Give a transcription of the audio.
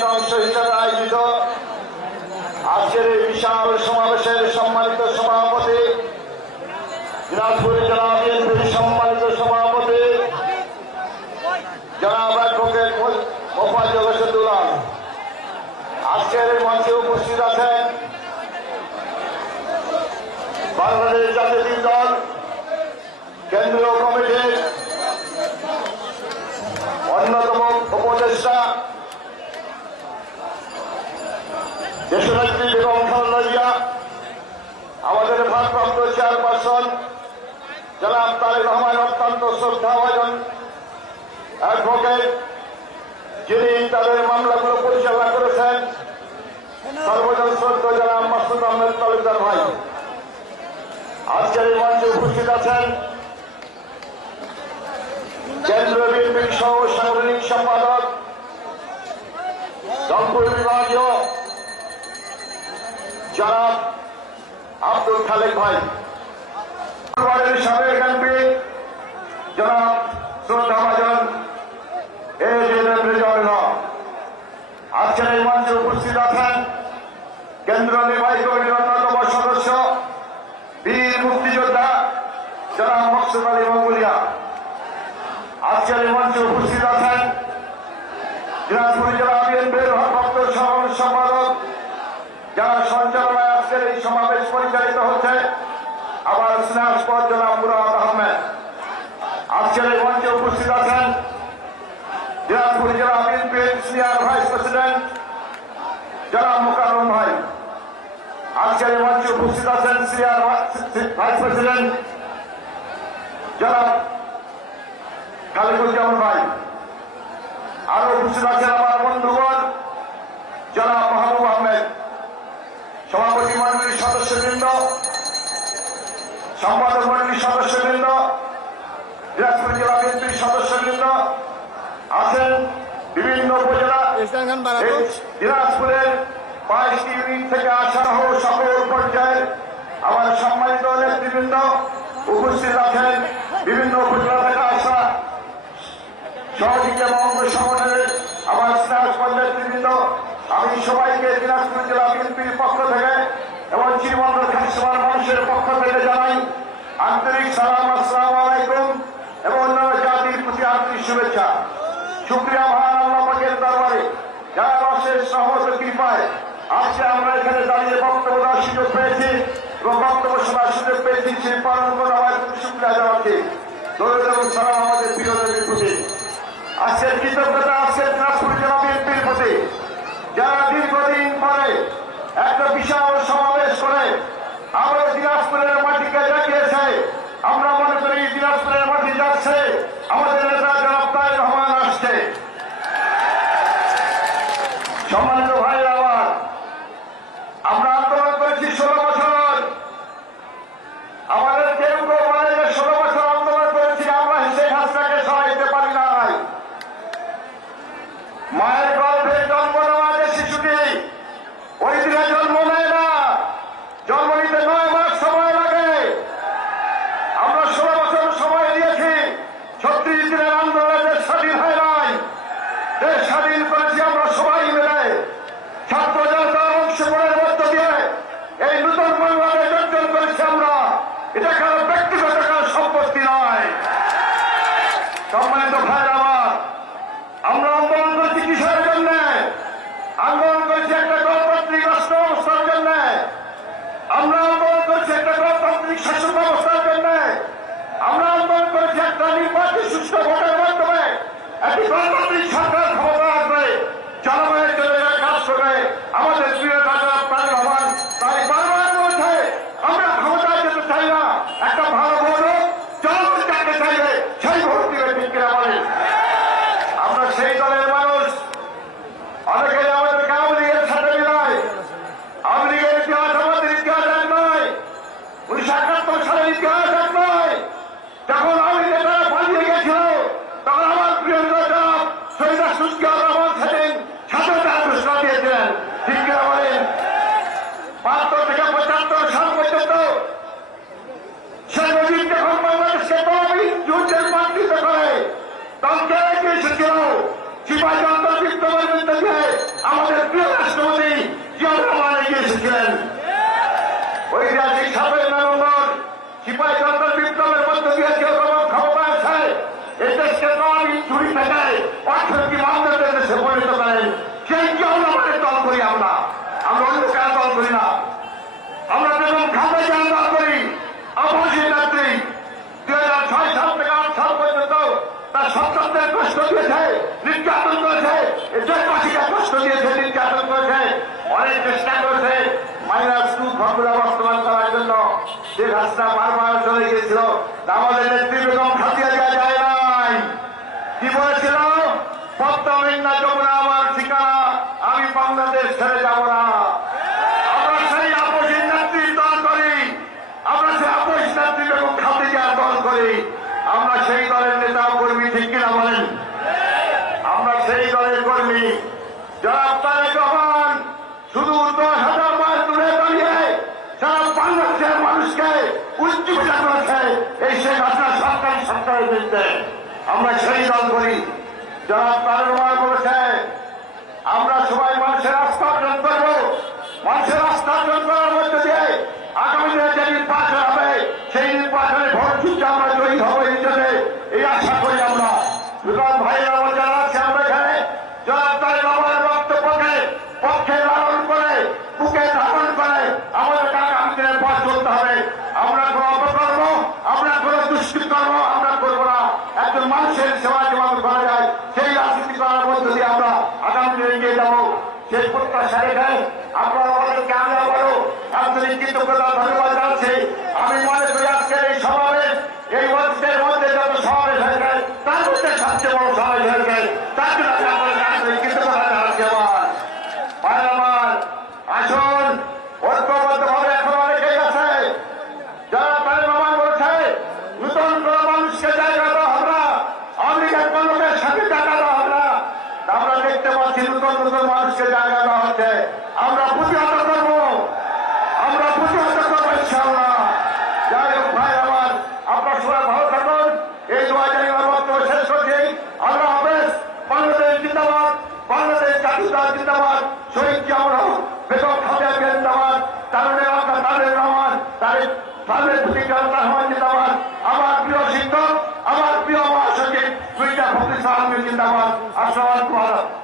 কমিটির অংশ হিসেবে আয়োজিত আজকের এই বিশাল সমাবেশের সম্মানিত সভাপতি দিনাজপুর জেলা বিএনপির সম্মানিত সভাপতি জনাব অ্যাডভোকেট মোফাজ্জল হোসেন দুলাল, আজকের এই মঞ্চে উপস্থিত আছেন বাংলাদেশ জাতীয় দল কেন্দ্রীয় কমিটির অন্যতম উপদেষ্টা দেশনেত্রী বেগম খালেদা জিয়া, আমাদের ভারপ্রাপ্ত চেয়ারপারসন জনাব তারেক রহমান, অত্যন্ত শ্রদ্ধাভাজন অ্যাডভোকেট যিনি তাদের মামলাগুলো পরিচালনা করেছেন, সর্বজন শ্রদ্ধা জনাব মাসুদ আহমেদ তালুকদার ভাই। আজকের এই মঞ্চে উপস্থিত আছেন কেন্দ্রীয় বিএনপির সহ সাংগঠনিক সম্পাদক রংপুর বিভাগীয় জনাব আব্দুল খালেক ভাই, সাবেক এমপি জনাব শ্রদ্ধাভাজন আজকের এই মঞ্চে উপস্থিত আছেন কেন্দ্রীয় নির্বাহী কমিটির অন্যতম সদস্য বীর মুক্তিযোদ্ধা জনাব মকসুদ আলী মঙ্গোলিয়া। আজকের এই মঞ্চে উপস্থিত আছেন দিনাজপুর জেলা বিএনপির ভারপ্রাপ্ত সাধারণ সম্পাদক, যারা সঞ্চালনায় আজকের এই সমাবেশ পরিচালিত হচ্ছে, আবার স্নেহাস্পদ জনাব মুরাদ আহমেদ। আজকের এই মঞ্চে উপস্থিত আছেন দিনাজপুর জেলা বিএনপির সিনিয়র ভাইস প্রেসিডেন্ট জনাব মোকাররম ভাই। আজকের এই মঞ্চে উপস্থিত আছেন সিনিয়র ভাইস প্রেসিডেন্ট জনাব খালিকুজ্জামান ভাই। আরো উপস্থিত আছেন আমার বন্ধুগণ জনাব মাহবুব আহমেদ, সভাপতি মন্ডলীর সদস্যবৃন্দ, সম্পাদক মন্ডলীর সদস্যবৃন্দ, দিনাজপুর জেলা বিএনপির সদস্যবৃন্দ আছেন বিভিন্ন উপজেলা দিনাজপুরের 22টি ইউনিট থেকে আসা সহ সকল পর্যায়ের আমার সম্মানিত নেতৃবৃন্দ উপস্থিত আছেন, বিভিন্ন উপজেলা থেকে আসা সহযোগী এবং অঙ্গ সংগঠনের আমার স্নেহাস্পদ নেতৃবৃন্দ, আমি সবাইকে দিনাজপুর জেলা বিএনপির পক্ষ থেকে এবং শ্রীমন্দির খাসিমার মানুষের পক্ষ থেকে জানাই আন্তরিক সালাম, আসসালামু আলাইকুম এবং অন্যান্য জাতির প্রতি আন্তরিক শুভেচ্ছা। শুকরিয়া মহান আল্লাহ পাকের দরবারে, যারা মাসের সহজ কৃপায় আজকে আমরা এখানে দাঁড়িয়ে বক্তব্য দেওয়ার সুযোগ পেয়েছি এবং বক্তব্য শোনার সুযোগ পেয়েছি, সেই পালন করে আমার শুকরিয়া জানাচ্ছি। দরুদ এবং সালাম আমাদের প্রিয় নবীর প্রতি। আজকের কৃতজ্ঞতা আজকের দিনাজপুর জেলা বিএনপির প্রতি, যারা দীর্ঘদিন পরে একটা বিশাল সমাবেশ করে আমাদের দিনাজপুরের মাটিকে জাগিয়েছে। আমরা মনে করি দিনাজপুরের মাটি যাচ্ছে, আমাদের নেতা জনাব তারেক রহমান আসছে। সম্মানিত ভাইরা আমার, আমরা আন্দোলন করেছি 16 বছর। আমাদের কেউ কেউ বলে যে 16 বছর আন্দোলন করেছি আমরা শেখ হাসিনাকে সরাইতে পারি নাই। মায়ের গর্ভে জন্ম নেওয়া যে শিশুটি ওই দিনে জন্ম নেয় না, জন্ম নিতে 9 মাস সময় লাগে। আমরা 16 বছর সময় দিয়েছি, 36 দিনের আন্দোলনে দেশ স্বাধীন হয় নাই। দেশ স্বাধীন করেছি আমরা সবাই মিলে, ছাত্র জনতার অংশগ্রহণের মধ্য দিয়ে এই নতুন বাংলাদেশ অর্জন করেছি আমরা। এটা কারো ব্যক্তিগত কারো সম্পত্তি নয়। সম্মানিত ভাইরা আমার, আমরা আন্দোলন করেছি কিসের জন্য? আন্দোলন করেছি একটা গণতান্ত্রিক রাষ্ট্র ব্যবস্থার জন্য। আমরা আন্দোলন করেছি একটা গণতান্ত্রিক শাসন ব্যবস্থার জন্য। আমরা আন্দোলন করেছি একটা নির্বাচিত সুষ্ঠু ভোটের মাধ্যমে একটি গণতান্ত্রিক সরকার ক্ষমতা আসবে, জনগণের জন্য কাজ করবে। আমাদের প্রিয় রাজা তারেক রহমান তাই বারবার বলছে আমরা ক্ষমতায় যেতে চাই না, একটা ভালো ভোট জনগণ যাকে চাইবে সেই ভোট দিবে। ঠিক কিনা বলেন? আমরা সেই দলের মানুষ। অনেকে আমাদেরকে আওয়ামী লীগের সাথে মিলায়। আওয়ামী লীগের ইতিহাস আমাদের ইতিহাস এক নয়, 1971 সালের ইতিহাস এক নয়। যখন আওয়ামী নেতারা পালিয়ে গেছিল তখন আমার প্রিয় নেতা শহীদ রাষ্ট্রপতি রহমান সেদিন স্বাধীনতা ঘোষণা দিয়েছিলেন। ঠিক কিনা বলেন? 72 থেকে 75 সাল পর্যন্ত শেখ মুজিব যখন বাংলাদেশকে যুদ্ধের মাতৃত্ব করে তখন কে এসেছিল? সিপাহী অন্তর্ভুক্ত বিরুদ্ধে সিপাহী জনতার বিপ্লবের মধ্য দিয়ে কেউ যখন ক্ষমতা আছে এই দেশকে নয় চুরি থেকে অর্থনীতি মামলাদের দেশে পরিণত করেন সেই জনগণের দল করি আমরা অন্য কারো দল করি না। আমরা যেমন খাদ্য দল করি অপরিচিত নেত্রী 2006 সাল থেকে 8 সাল পর্যন্ত তার সন্তানদের কষ্ট দিয়েছে, নির্যাতন করেছে, দেশবাসীকে কষ্ট দিয়েছে, নির্যাতন করেছে, অনেক চেষ্টা করেছে -2 ফর্মুলা বাস্তবায়ন করার জন্য। শেখ হাসিনা বারবার চলে গিয়েছিল, আমাদের নেত্রী বেগম খাদিজা জিয়া যায় নাই। কি বলেছিল? পদ্মা মেঘনা যমুনা আমার ঠিকানা, আমি বাংলাদেশ ছেড়ে যাব না। আমরা সেই আপসীর নেত্রীর দল করি, আমরা সেই আপস নেত্রী বেগম খাদিজার দল করি। আমরা সেই দলের নেতা কর্মী, ঠিক কিনা বলেন? আমরা সেই দলের কর্মী যারা তারেক রহমান শুধু 10,000 মাইল দূরে দাঁড়িয়ে সারা বাংলাদেশের মানুষকে উজ্জীবিত করেছে এই শেখ হাসিনা সরকারের বিরুদ্ধে। আমরা সেই দল করি যারা তারেক রহমান বলেছে আমরা সবাই মানুষের আস্থা অর্জন করব, মানুষের আস্থা অর্জন করার মধ্যে দিয়ে আগামী দিনে যে নির্বাচন হবে সেই নির্বাচনে ভোট যুদ্ধে আমরা জয়ী হবো এই আশা করি আমরা। সুতরাং ভাইয়েরা আমার যারা আছে আমরা এখানে যারা তারেক রহমানের বক্তব্যকে পক্ষে লালন করে বুকে ধারণ করে আমাদেরকে আগামী দিনের পথ চলতে হবে। আমরা কোনো অপকর্ম, আমরা কোনো দুষ্কৃতকর্ম আমরা করবো না। একজন মানুষের সেবা যেভাবে করা যায় সেই রাজনীতি করার মধ্য দিয়ে আমরা আগামী দিনে এগিয়ে যাবো। সেই প্রত্যাশা রেখে আপনারা আমাদেরকে আমরা বলো আন্তরিক কৃতজ্ঞতা ধন্যবাদ জানাচ্ছি। আমি মনে করি আজকের এই সমাবেশ এই মঞ্চের মধ্যে যত সমাবেশ হয়েছে তার মধ্যে সবচেয়ে বড় সমাবেশ হয়েছে, তার জন্য আপনাদের আন্তরিক কৃতজ্ঞতা জানাচ্ছি। আমার আসুন ঐক্যবদ্ধ ভাবে এখন অনেকেই আছে যারা তারেক রহমান বলছে নতুন কোন মানুষকে জায়গা দেওয়া হবে না, আওয়ামী লীগের কোন লোকের সাথে জায়গা দেওয়া হবে না। আমরা দেখতে পাচ্ছি নতুন নতুন মানুষকে জায়গা দেওয়া হচ্ছে, আমরা প্রতিহত করবো, আমরা প্রতিহত করবো ইনশাআল্লাহ। যাই হোক ভাই আমার, আপনার সবাই ভালো থাকুন। এই 2000 বক্তব্য শেষ করছি। আল্লাহ হাফেজ। বাংলাদেশ জিন্দাবাদ, বাংলাদেশ জাতীয়তা জিন্দাবাদ, শহীদ জিয়াউর রহমান, বেগম খাদিজা জিয়া জিন্দাবাদ, তারুণের আত্মা তারেক রহমান, তাদের প্রতি রহমান জিন্দাবাদ। আমার প্রিয় শিক্ষক, আমার প্রিয় মহাসচিব মির্জা ফখরুল ইসলাম আলমগীর জিন্দাবাদ। আসসালামু আলাইকুম।